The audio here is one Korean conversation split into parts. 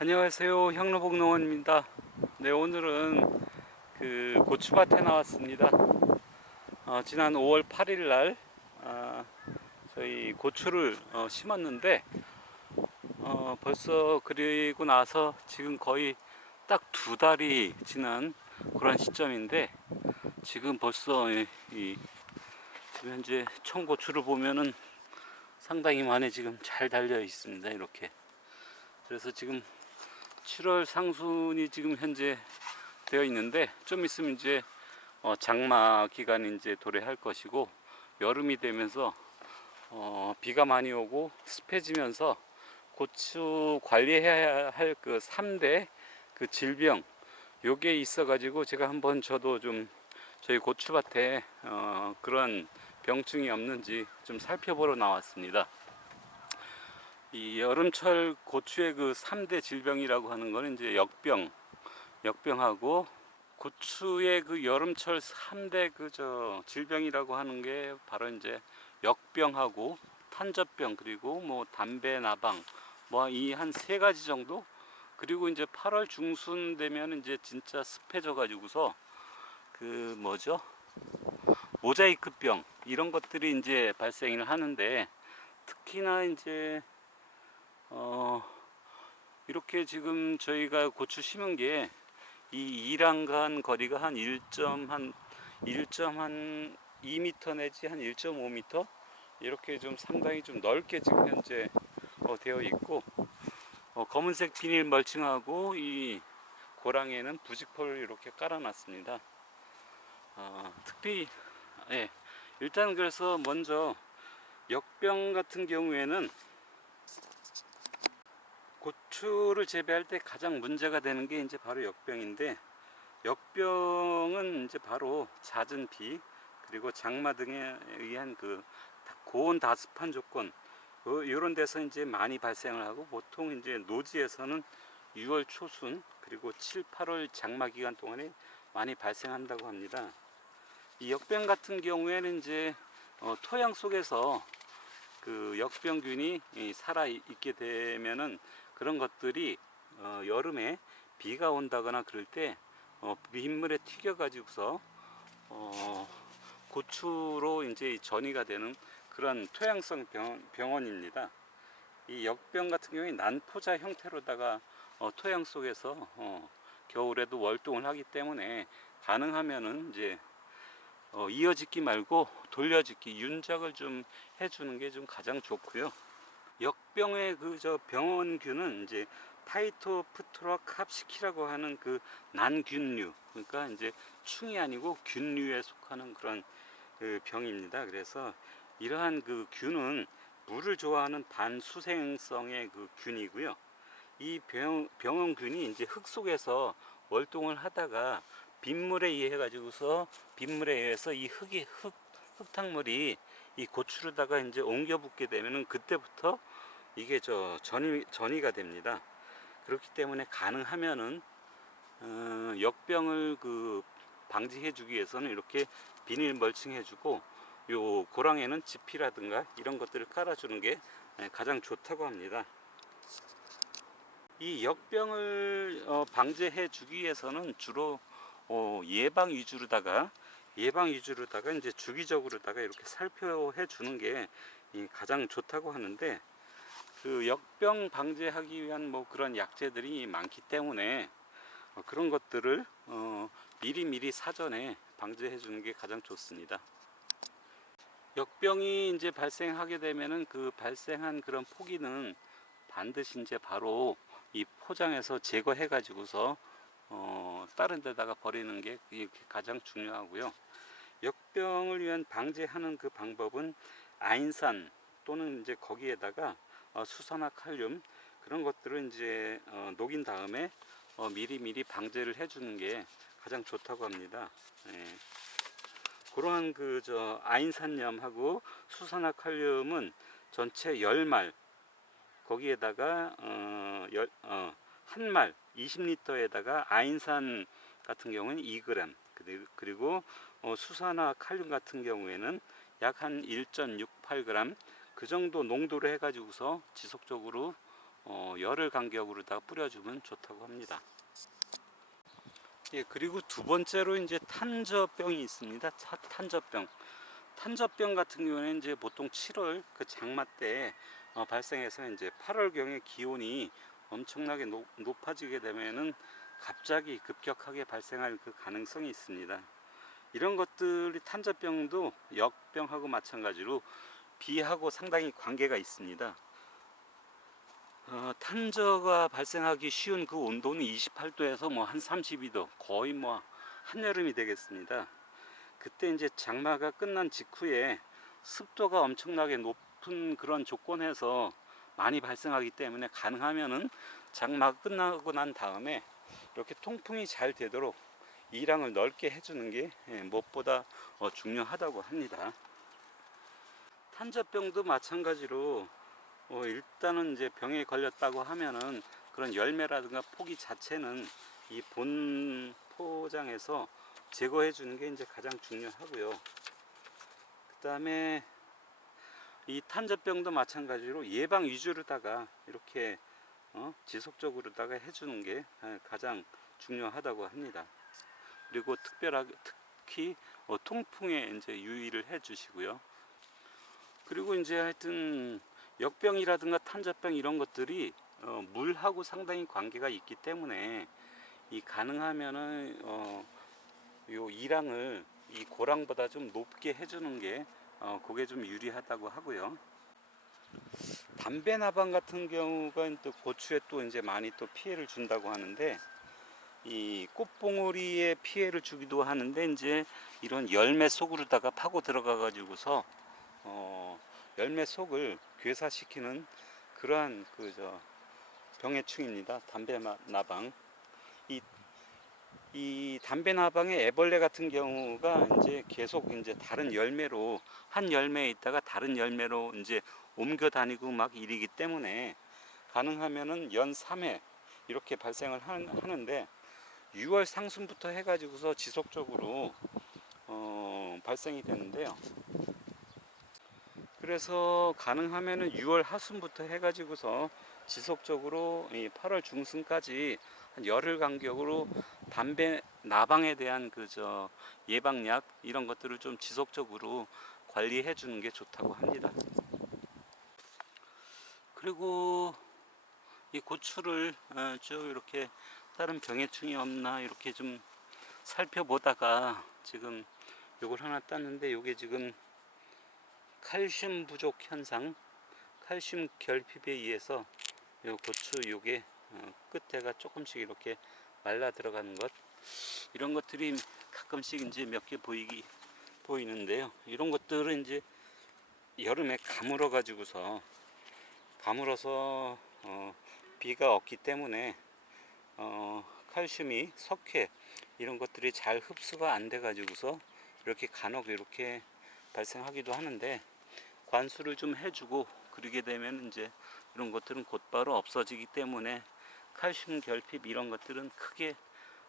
안녕하세요. 향로복농원입니다. 네, 오늘은 그 고추밭에 나왔습니다. 지난 5월 8일 날 저희 고추를 심었는데 벌써 그리고 나서 지금 거의 딱 2달이 지난 그런 시점인데, 지금 벌써 지금 현재 청고추를 보면은 상당히 많이 지금 잘 달려 있습니다. 이렇게. 그래서 지금 7월 상순이 지금 현재 되어 있는데, 좀 있으면 이제 장마 기간이 이제 도래할 것이고, 여름이 되면서 비가 많이 오고 습해지면서 고추 관리해야 할 그 3대 그 질병, 요게 있어 가지고 제가 한번 저도 좀 저희 고추밭에 그런 병충이 없는지 좀 살펴보러 나왔습니다. 이 여름철 고추의 그 3대 질병이라고 하는 거는 이제 역병하고, 고추의 그 여름철 3대 질병이라고 하는 게 바로 이제 역병하고 탄저병, 그리고 뭐 담배 나방, 뭐 이 한 3가지 정도. 그리고 이제 8월 중순 되면 이제 진짜 습해져 가지고서 그 뭐죠? 모자이크병, 이런 것들이 이제 발생을 하는데, 특히나 이제 이렇게 지금 저희가 고추 심은 게 이 이랑간 거리가 한 1.2m 내지 한 1.5m, 이렇게 좀 상당히 좀 넓게 지금 현재 되어 있고, 검은색 비닐 멀칭하고 이 고랑에는 부직포를 이렇게 깔아놨습니다. 특히 예, 일단 그래서 먼저 역병 같은 경우에는 고추를 재배할 때 가장 문제가 되는 게 이제 바로 역병인데, 역병은 이제 바로 잦은 비, 그리고 장마 등에 의한 그 고온 다습한 조건, 이런 데서 이제 많이 발생을 하고, 보통 이제 노지에서는 6월 초순 그리고 7, 8월 장마 기간 동안에 많이 발생한다고 합니다. 이 역병 같은 경우에는 이제 토양 속에서 그 역병균이 살아 있게 되면은, 그런 것들이 여름에 비가 온다거나 그럴 때 빗물에 튀겨 가지고서 고추로 이제 전이가 되는 그런 토양성 병원입니다. 이 역병 같은 경우에 난포자 형태로다가 토양 속에서 겨울에도 월동을 하기 때문에, 가능하면은 이제 이어짓기 말고 돌려짓기, 윤작을 좀 해주는 게 좀 가장 좋고요. 역병의 그 병원균은 이제 파이토프토라 갑시키라고 하는 그 난균류, 그러니까 이제 충이 아니고 균류에 속하는 그런 그 병입니다. 그래서 이러한 그 균은 물을 좋아하는 반수생성의 그 균이고요. 이 병원균이 이제 흙 속에서 월동을 하다가 빗물에 의해서 이 흙탕물이 이 고추로다가 이제 옮겨 붙게 되면은, 그때부터 이게 전이가 됩니다. 그렇기 때문에 가능하면은 역병을 그 방지해 주기 위해서는 이렇게 비닐 멀칭해 주고, 요 고랑에는 지피라든가 이런 것들을 깔아 주는 게 가장 좋다고 합니다. 이 역병을 방지해 주기 위해서는 주로 예방 위주로다가 이제 주기적으로다가 이렇게 살펴해 주는 게 가장 좋다고 하는데, 그 역병 방지하기 위한 뭐 그런 약재들이 많기 때문에 그런 것들을 미리 사전에 방지해 주는 게 가장 좋습니다. 역병이 이제 발생하게 되면은 그 발생한 그런 포기는 반드시 이제 바로 이 포장해서 제거해 가지고서 다른 데다가 버리는 게 가장 중요하고요. 역병을 위한 방지하는 그 방법은 아인산 또는 이제 거기에다가 수산화 칼륨, 그런 것들을 이제 녹인 다음에 미리 방제를 해주는 게 가장 좋다고 합니다. 예. 그러한 아인산염하고 수산화 칼륨은 전체 10말, 거기에다가 한 말 20리터에다가 아인산 같은 경우는 2g, 그리고 수산화 칼륨 같은 경우에는 약 한 1.68g, 그 정도 농도로 해가지고서 지속적으로 열흘 간격으로다가 뿌려주면 좋다고 합니다. 예, 그리고 두 번째로 이제 탄저병이 있습니다. 탄저병 같은 경우에는 이제 보통 7월 그 장마 때 발생해서 이제 8월경에 기온이 엄청나게 높아지게 되면은 갑자기 급격하게 발생할 그 가능성이 있습니다. 이런 것들이 탄저병도 역병하고 마찬가지로 비하고 상당히 관계가 있습니다. 탄저가 발생하기 쉬운 그 온도는 28도에서 뭐 한 32도, 거의 뭐 한여름이 되겠습니다. 그때 이제 장마가 끝난 직후에 습도가 엄청나게 높은 그런 조건에서 많이 발생하기 때문에 가능하면은 장마가 끝나고 난 다음에 이렇게 통풍이 잘 되도록 이랑을 넓게 해주는 게 무엇보다 중요하다고 합니다. 탄저병도 마찬가지로 일단은 이제 병에 걸렸다고 하면은 그런 열매라든가 포기 자체는 이 본 포장에서 제거해 주는 게 이제 가장 중요하고요. 그 다음에 이 탄저병도 마찬가지로 예방 위주로다가 이렇게 지속적으로다가 해주는 게 가장 중요하다고 합니다. 그리고 특히 통풍에 이제 유의를 해 주시고요. 그리고 이제 하여튼 역병이라든가 탄저병 이런 것들이 물하고 상당히 관계가 있기 때문에 이 가능하면은 요 이랑을 이 고랑보다 좀 높게 해주는 게 그게 좀 유리하다고 하고요. 담배나방 같은 경우가 또 고추에 또 이제 많이 또 피해를 준다고 하는데, 이 꽃봉오리에 피해를 주기도 하는데 이제 이런 열매 속으로다가 파고 들어가 가지고서 열매 속을 괴사시키는 그러한 병해충입니다. 담배나방. 이 담배나방의 애벌레 같은 경우가 이제 계속 이제 다른 열매로, 한 열매에 있다가 다른 열매로 이제 옮겨 다니고 막 이러기 때문에 가능하면은 연 3회 이렇게 발생을 하는데 6월 상순부터 해가지고서 지속적으로 발생이 되는데요. 그래서 가능하면은 6월 하순부터 해가지고서 지속적으로 8월 중순까지 한 열흘 간격으로 담배 나방에 대한 예방약 이런 것들을 좀 지속적으로 관리해 주는 게 좋다고 합니다. 그리고 이 고추를 쭉 이렇게 다른 병해충이 없나 이렇게 좀 살펴보다가 지금 요걸 하나 땄는데, 요게 지금 칼슘 부족 현상, 칼슘 결핍에 의해서 요 고추 요게 끝에가 조금씩 이렇게 말라 들어가는 것, 이런 것들이 가끔씩 이제 몇 개 보이는데요. 이런 것들은 이제 여름에 가물어서 비가 없기 때문에 칼슘이 석회 이런 것들이 잘 흡수가 안 돼 가지고서 이렇게 간혹 이렇게 발생하기도 하는데, 관수를 좀 해주고 그러게 되면 이제 이런 것들은 곧바로 없어지기 때문에 칼슘 결핍 이런 것들은 크게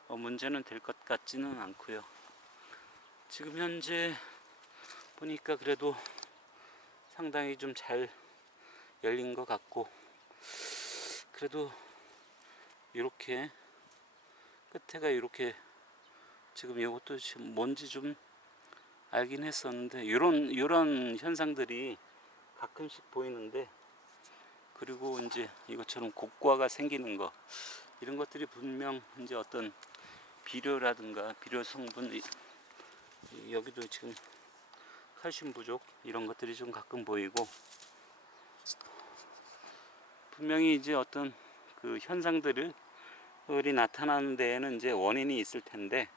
문제는 될 것 같지는 않고요. 지금 현재 보니까 그래도 상당히 좀 잘 열린 것 같고, 그래도 이렇게 끝에가 이렇게 지금 이것도 지금 뭔지 좀 알긴 했었는데 이런 현상들이 가끔씩 보이는데, 그리고 이제 이것처럼 곡과가 생기는 거, 이런 것들이 분명 이제 어떤 비료라든가 비료 성분, 여기도 지금 칼슘 부족 이런 것들이 좀 가끔 보이고, 분명히 이제 어떤 그 현상들이 나타나는 데에는 이제 원인이 있을 텐데,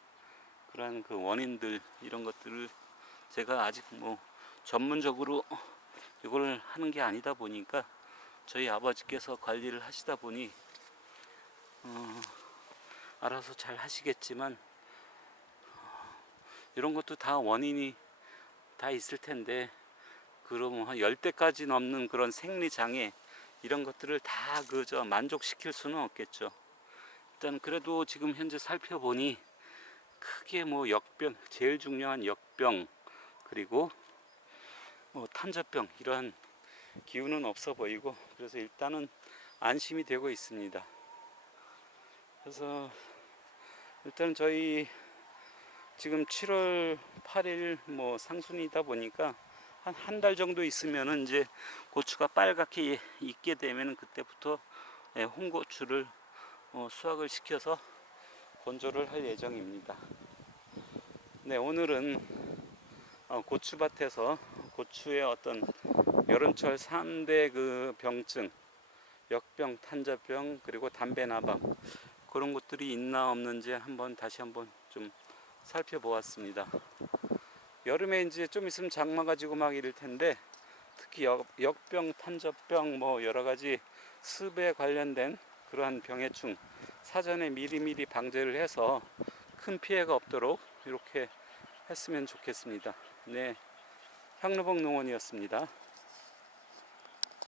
그러한 그 원인들 이런 것들을 제가 아직 뭐 전문적으로 이걸 하는 게 아니다 보니까 저희 아버지께서 관리를 하시다 보니 알아서 잘 하시겠지만, 이런 것도 다 원인이 다 있을 텐데, 그럼 한 10대까지 넘는 그런 생리장애 이런 것들을 다 만족시킬 수는 없겠죠. 일단 그래도 지금 현재 살펴보니 크게 뭐 역병, 제일 중요한 역병, 그리고 탄저병 이런 기운은 없어 보이고, 그래서 일단은 안심이 되고 있습니다. 그래서 일단 저희 지금 7월 8일 뭐 상순이다 보니까 한 달 정도 있으면은 이제 고추가 빨갛게 익게 되면 그때부터 홍고추를 수확을 시켜서 건조를 할 예정입니다. 네, 오늘은 고추밭에서 고추의 어떤 여름철 3대 그 병증, 역병, 탄저병, 그리고 담배나방, 그런 것들이 있나 없는지 다시 한번 좀 살펴보았습니다. 여름에 이제 좀 있으면 장마 가지고 막 이럴 텐데, 특히 역병, 탄저병, 뭐 여러 가지 습에 관련된 그러한 병해충 사전에 미리미리 방제를 해서 큰 피해가 없도록 이렇게 했으면 좋겠습니다. 네, 향로봉 농원이었습니다.